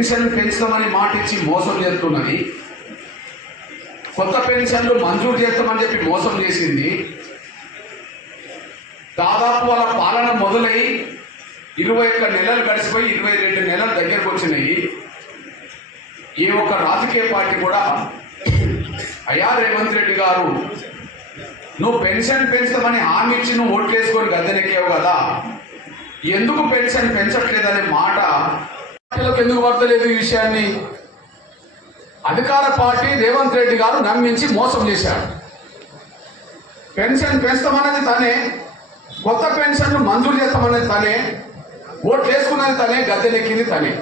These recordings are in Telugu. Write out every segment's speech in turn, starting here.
పెన్షన్ పెంచుతామని మాట ఇచ్చి మోసం చేస్తున్నది, కొత్త పెన్షన్లు మంజూరు చేస్తామని చెప్పి మోసం చేసింది. దాదాపు వాళ్ళ పాలన మొదలై 21 నెలలు గడిచిపోయి 22 నెలలు దగ్గరకు వచ్చినాయి. ఏ ఒక్క రాజకీయ పార్టీ కూడా అయ్యా రేవంత్ రెడ్డి గారు నువ్వు పెన్షన్ పెంచుతామని హామీ ఇచ్చి నువ్వు ఓట్లు వేసుకొని గద్దెనెక్కావు కదా, ఎందుకు పెన్షన్ పెంచట్లేదనే మాట పార్టీలకు ఎందుకు పడతలేదు? ఈ విషయాన్ని అధికార పార్టీ రేవంత్ రెడ్డి గారు నమ్మించి మోసం చేశాడు. పెన్షన్ పెంచుతామన్నది తనే, కొత్త పెన్షన్లు మంజూరు చేస్తామన్నది తనే, ఓట్లు వేసుకున్నది తనే, గద్దెనెక్కింది తనే.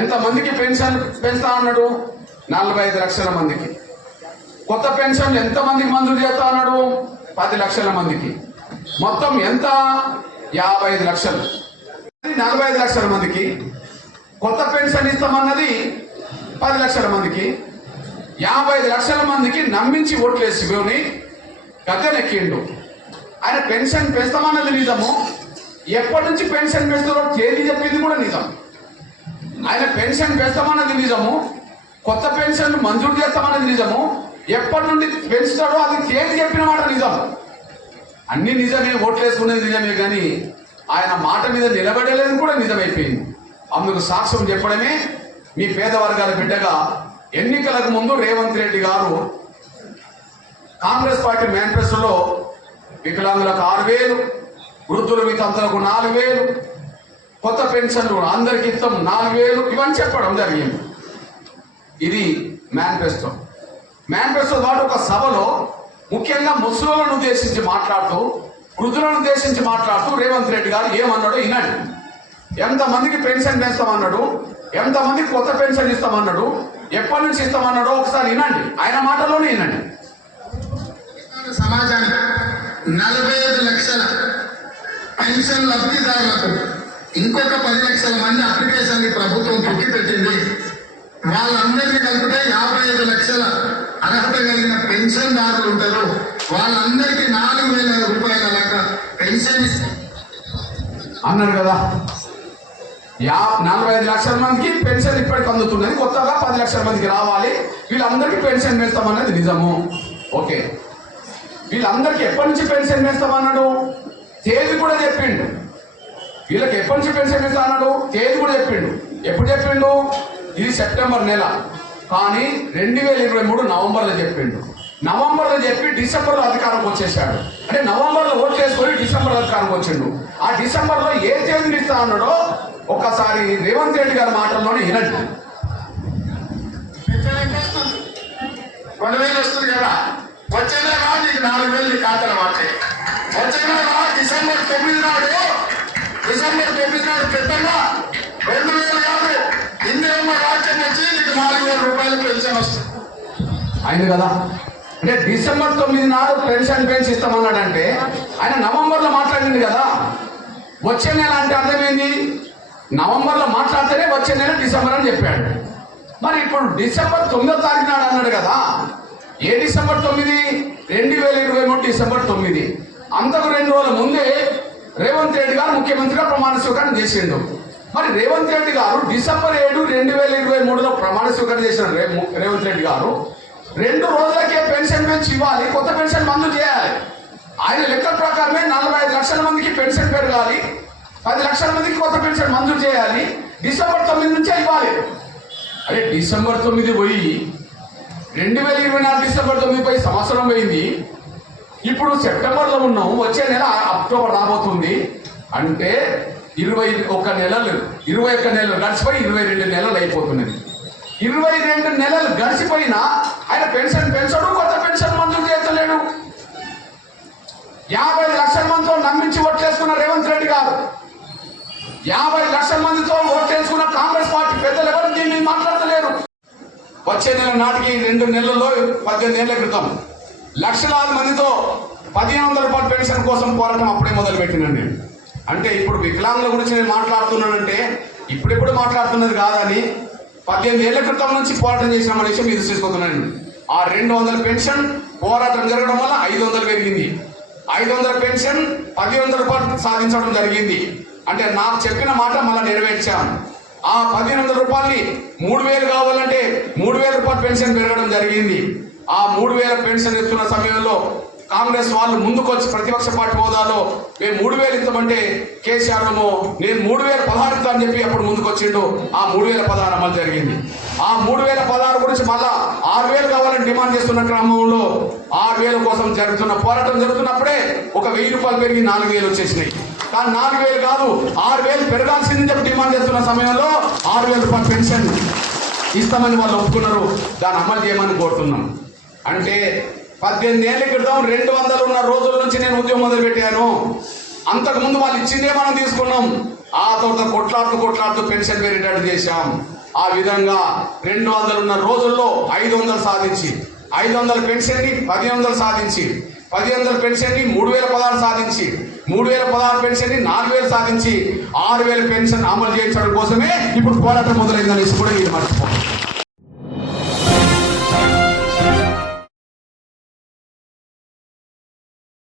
ఎంతమందికి పెన్షన్ పెంచుతా అన్నాడు? 45 లక్షల మందికి. కొత్త పెన్షన్ ఎంతమందికి మంజూరు చేస్తా అన్నాడు? 10 లక్షల మందికి. మొత్తం ఎంత? 55 లక్షలు. 45 లక్షల మందికి. కొత్త పెన్షన్ ఇస్తామన్నది 10 లక్షల మందికి. 55 లక్షల మందికి నమ్మించి ఓట్లేసి పోని గద్దెనెక్కిండు. ఆయన పెన్షన్ పెంచుతామన్నది నిజము, ఎప్పటి నుంచి పెన్షన్ పెంచుతారో తేదీ చెప్పింది కూడా నిజం. ఆయన పెన్షన్ పెంచుతామన్నది నిజము, కొత్త పెన్షన్లు మంజూరు చేస్తామన్నది నిజము, ఎప్పటి నుండి పెంచుతాడో అది తేదీ చెప్పిన మాట నిజం. అన్ని నిజమే, ఓట్లేసుకునేది నిజమే, కానీ ఆయన మాట మీద నిలబడలేదు కూడా నిజమైపోయింది. అందుకు సాక్ష్యం చెప్పడమే మీ పేద వర్గాల బిడ్డగా ఎన్నికలకు ముందు రేవంత్ రెడ్డి గారు కాంగ్రెస్ పార్టీ మేనిఫెస్టోలో వికలాంగులకు 6,000, వృద్ధుల వితంతులకు 4,000, కొత్త పెన్షన్లు అందరికి ఇస్తాం 4,000, ఇవన్నీ చెప్పడం జరిగింది. ఇది మేనిఫెస్టో. మేనిఫెస్టో పాటు ఒక సభలో ముఖ్యంగా ముస్లింలను ఉద్దేశించి మాట్లాడుతూ, వృద్ధులను ఉద్దేశించి మాట్లాడుతూ రేవంత్ రెడ్డి గారు ఏమన్నాడో వినండి. ఎంతమందికి పెన్షన్ పెంచుతామన్నాడు, ఎంతమందికి కొత్త పెన్షన్ ఇస్తామన్నాడు, ఎప్పటి నుంచి ఇస్తామన్నాడో ఒకసారి వినండి, ఆయన మాటల్లోనే వినండి. సమాజానికి 45 లక్షల పెన్షన్ లబ్ధిదారులకు ఇంకొక 10 లక్షల మంది అప్లికేషన్లు ప్రభుత్వం తొక్కిపెట్టింది. వాళ్ళందరినీ కలిపితే 55 లక్షల అర్హత కలిగిన పెన్షన్దారులు ఉంటారు. వాళ్ళందరికీ 4,000 రూపాయల లెక్క పెన్షన్ అన్నారు కదా. 45 లక్షల మందికి పెన్షన్ ఇప్పటికి అందుతున్నది, కొత్తగా 10 లక్షల మందికి రావాలి. వీళ్ళందరికీ పెన్షన్ వేస్తామన్నది నిజము. ఓకే, వీళ్ళందరికీ ఎప్పటి నుంచి పెన్షన్ వేస్తామన్నాడు? తేదీ కూడా చెప్పిండు. వీళ్ళకి ఎప్పటి నుంచి పెన్షన్ వేస్తా అన్నాడు? తేదీ కూడా చెప్పిండు. ఎప్పుడు చెప్పిండు? ఇది సెప్టెంబర్ నెల, కానీ 2023 నవంబర్లో చెప్పిండు. నవంబర్లో చెప్పి డిసెంబర్లో అధికారంకి వచ్చేసాడు. అంటే నవంబర్లో ఓట్లు వేసుకొని డిసెంబర్లో అధికారంకి వచ్చిండు. ఆ డిసెంబర్లో ఏ తేదీని ఇస్తా అన్నాడో ఒక్కసారి రేవంత్ రెడ్డి గారి మాటల్లోనే వినండి. 2,000 వస్తుంది కదా, వచ్చేదే కాదు నీకు 4,000 నీ ఖాతాలో పడతాయి. వచ్చేదే కాదు డిసెంబర్ 9 నాడు పెద్దగా 2,000 కాదు, ఇందేమో రాజ్యం వచ్చి నీకు 4,000 రూపాయలు పెన్షన్ వస్తుంది. అయింది కదా. అంటే డిసెంబర్ 9 నాడు పెన్షన్ ఇస్తామన్నాడంటే ఆయన నవంబర్లో మాట్లాడింది కదా. వచ్చే నెల అంటే అర్థమైంది, నవంబర్లో మాట్లాడితేనే వచ్చే నెల డిసెంబర్ అని చెప్పాడు. మరి ఇప్పుడు డిసెంబర్ 9వ తారీఖు నాడు అన్నాడు కదా. ఏ డిసెంబర్ 9? 2023 డిసెంబర్ 9. అంతకు 2 రోజుల ముందే రేవంత్ రెడ్డి గారు ముఖ్యమంత్రిగా ప్రమాణ స్వీకారం చేసిండు. మరి రేవంత్ రెడ్డి గారు డిసెంబర్ 7, 2023లో ప్రమాణ స్వీకారం చేసిన రేవంత్ రెడ్డి గారు 2 రోజులకే పెన్షన్ పెంచి ఇవ్వాలి, కొత్త పెన్షన్ మంజూరు చేయాలి. ఆయన లెక్కల ప్రకారమే 45 లక్షల మందికి పెన్షన్ పెరగాలి, 10 లక్షల మందికి కొత్త పెన్షన్ మంజూరు చేయాలి, డిసెంబర్ 9 నుంచే ఇవ్వాలి. అదే డిసెంబర్ 9 పోయి 2024 డిసెంబర్ 9 పోయి సంవత్సరం పోయింది. ఇప్పుడు సెప్టెంబర్లో ఉన్నాం, వచ్చే నెల అక్టోబర్ రాబోతుంది. అంటే 21 నెలలు గడిచిపోయి 22 నెలలు అయిపోతున్నది. 22 నెలలు గడిచిపోయినా ఆయన పెన్షన్ పెంచడు, కొత్త పెన్షన్ మంజూరు చేస్తలేడు. 50 లక్షల మందితో నమ్మించి ఓట్లేసుకున్న రేవంత్ రెడ్డి గారు, 50 లక్షల మందితో ఓట్లేసుకున్న కాంగ్రెస్ పార్టీ పెద్దలు ఎవరు దీన్ని మాట్లాడతలేరు. వచ్చే నెల నాటికి 2 నెలల్లో 18 ఏళ్ల క్రితం లక్షలాది మందితో 1,500 రూపాయల పెన్షన్ కోసం పోరాటం అప్పుడే మొదలుపెట్టినండి. అంటే ఇప్పుడు వికలాంగుల గురించి నేను మాట్లాడుతున్నానంటే ఇప్పుడెప్పుడు మాట్లాడుతున్నది కాదని 18 ఏళ్ల క్రితం నుంచి పోరాటం చేసిన మన విషయం ఇది తీసుకుంటున్నాను. ఆ 200 పెన్షన్ పోరాటం జరగడం వల్ల 500 పెరిగింది. 500 పెన్షన్ 1,100 రూపాయలు సాధించడం జరిగింది. అంటే నాకు చెప్పిన మాట మళ్ళీ నెరవేర్చాను. ఆ 1500 రూపాయలని 3000 కావాలంటే 3000 రూపాయలు పెన్షన్ పెరగడం జరిగింది. ఆ 3000 పెన్షన్ ఇస్తున్న సమయంలో కాంగ్రెస్ వాళ్ళు ముందుకొచ్చి ప్రతిపక్ష పార్టీ హోదాలో మేము 3000 ఇస్తామంటే కేసీఆర్ ఏమో నేను 3016 ఇస్తా అని చెప్పి అప్పుడు ముందుకొచ్చిండు. ఆ 3016 అమలు జరిగింది. ఆ 3016 గురించి మళ్ళా 6000 కావాలని డిమాండ్ చేస్తున్న క్రమంలో 6000 కోసం జరుగుతున్న పోరాటం జరుగుతున్నప్పుడే ఒక 1000 రూపాయలు పెరిగి 4000 వచ్చేసినాయి. కానీ 4000 కాదు 6000 పెరగాల్సిందని చెప్పి డిమాండ్ చేస్తున్న సమయంలో 6000 రూపాయలు పెన్షన్ ఇస్తామని వాళ్ళు ఒప్పుకున్నారు. దాన్ని అమలు చేయమని కోరుతున్నాం. అంటే 18 ఏళ్ల క్రితం 200 ఉన్న రోజుల నుంచి నేను ఉద్యోగం మొదలుపెట్టాను. అంతకుముందు వాళ్ళు ఇచ్చిందే మనం తీసుకున్నాం. ఆ తర్వాత కొట్లాడుతూ పెన్షన్ పెరిగేటట్టు చేశాం. ఆ విధంగా 200 ఉన్న రోజుల్లో 500 సాధించి 500 పెన్షన్ని 1000 సాధించి 1000 పెన్షన్ని 3016 సాధించి 3016 పెన్షన్ని 4000 సాధించి 6000 పెన్షన్ అమలు చేయించడం కోసమే ఇప్పుడు పోరాటం మొదలైందని కూడా ఇది మర్చిపోయింది.